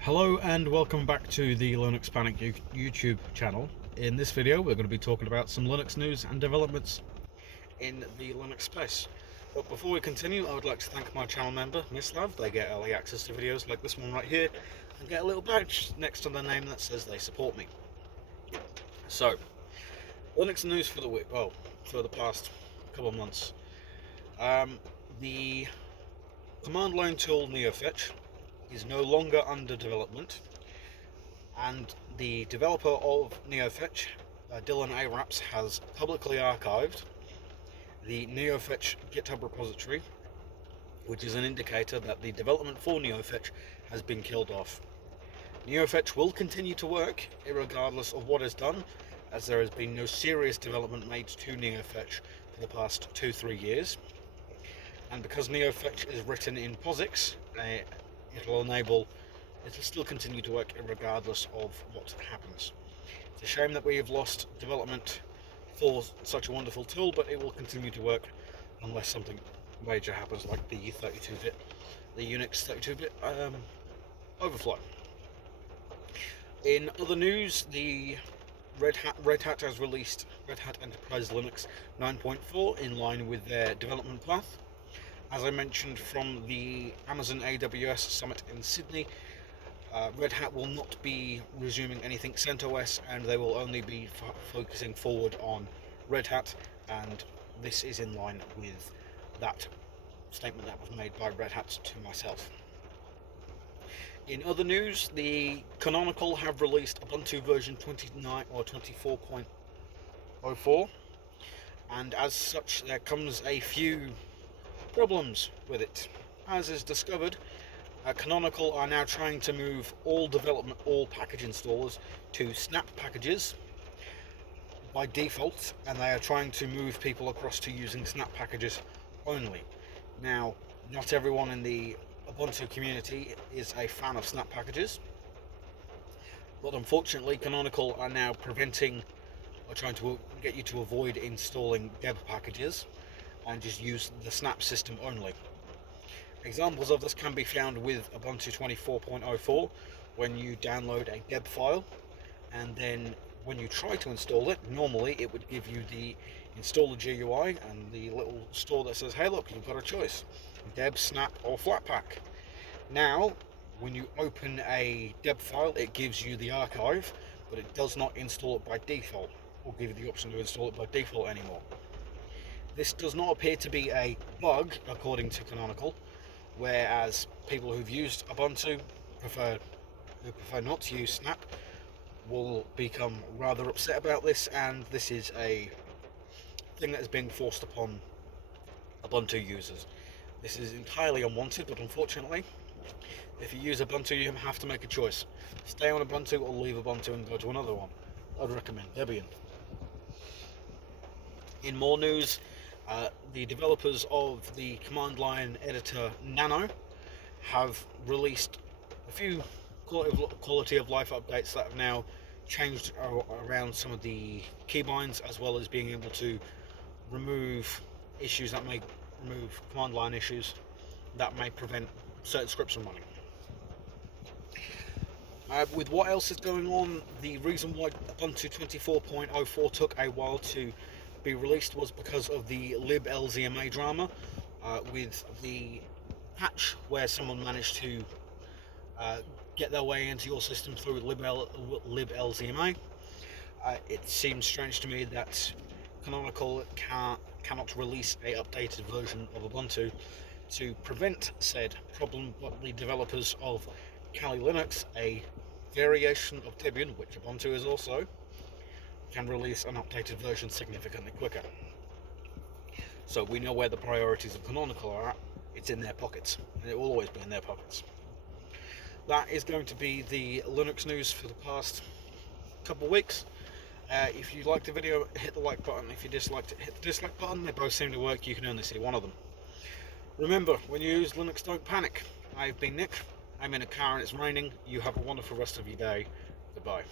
Hello and welcome back to the Linux Panic YouTube channel. In this video we're going to be talking about some Linux news and developments in the Linux space. But before we continue, I would like to thank my channel member, Mislav. They get early access to videos like this one right here and get a little badge next to their name that says they support me. So, Linux news for the week, well, for the past couple of months. The command line tool NeoFetch is no longer under development, and the developer of NeoFetch, Dylan Araps, has publicly archived the NeoFetch GitHub repository, which is an indicator that the development for NeoFetch has been killed off. NeoFetch will continue to work regardless of what is done, as there has been no serious development made to NeoFetch for the past 2-3 years, and because NeoFetch is written in POSIX, it'll still continue to work regardless of what happens. It's a shame that we have lost development for such a wonderful tool, but it will continue to work unless something major happens, like the Unix 32-bit overflow. In other news, the Red Hat has released Red Hat Enterprise Linux 9.4 in line with their development path. As I mentioned from the Amazon AWS Summit in Sydney, Red Hat will not be resuming anything CentOS, and they will only be focusing forward on Red Hat, and this is in line with that statement that was made by Red Hat to myself. In other news, the Canonical have released Ubuntu version 29 or 24.04, and as such there comes a few problems with it. As is discovered, Canonical are now trying to move all package installers to Snap packages by default, and they are trying to move people across to using Snap packages only. Now, not everyone in the Ubuntu community is a fan of Snap packages, but unfortunately Canonical are now preventing or trying to get you to avoid installing deb packages and just use the Snap system only. Examples of this can be found with Ubuntu 24.04 when you download a deb file, and then when you try to install it, normally it would give you the installer GUI and the little store that says, hey look, you've got a choice, deb, snap or flatpak. Now when you open a deb file, it gives you the archive, but it does not install it by default or give you the option to install it by default anymore. This does not appear to be a bug, according to Canonical, whereas people who've used Ubuntu who prefer not to use Snap will become rather upset about this, and this is a thing that is being forced upon Ubuntu users. This is entirely unwanted, but unfortunately, if you use Ubuntu, you have to make a choice. Stay on Ubuntu or leave Ubuntu and go to another one. I'd recommend Debian. In more news, the developers of the command line editor Nano have released a few quality of life updates that have now changed around some of the keybinds, as well as being able to remove issues that may remove command line issues that may prevent certain scripts from running. With what else is going on, the reason why Ubuntu 24.04 took a while to be released was because of the liblzma drama with the patch where someone managed to get their way into your system through liblzma. It seems strange to me that Canonical cannot release a updated version of Ubuntu to prevent said problem, but the developers of Kali Linux, a variation of Debian, which Ubuntu is also, can release an updated version significantly quicker. So we know where the priorities of Canonical are at. It's in their pockets, and it will always be in their pockets. That is going to be the Linux news for the past couple of weeks. If you liked the video, hit the like button. If you disliked it, hit the dislike button. They both seem to work. You can only see one of them. Remember, when you use Linux, don't panic. I've been Nick. I'm in a car and it's raining. You have a wonderful rest of your day. Goodbye.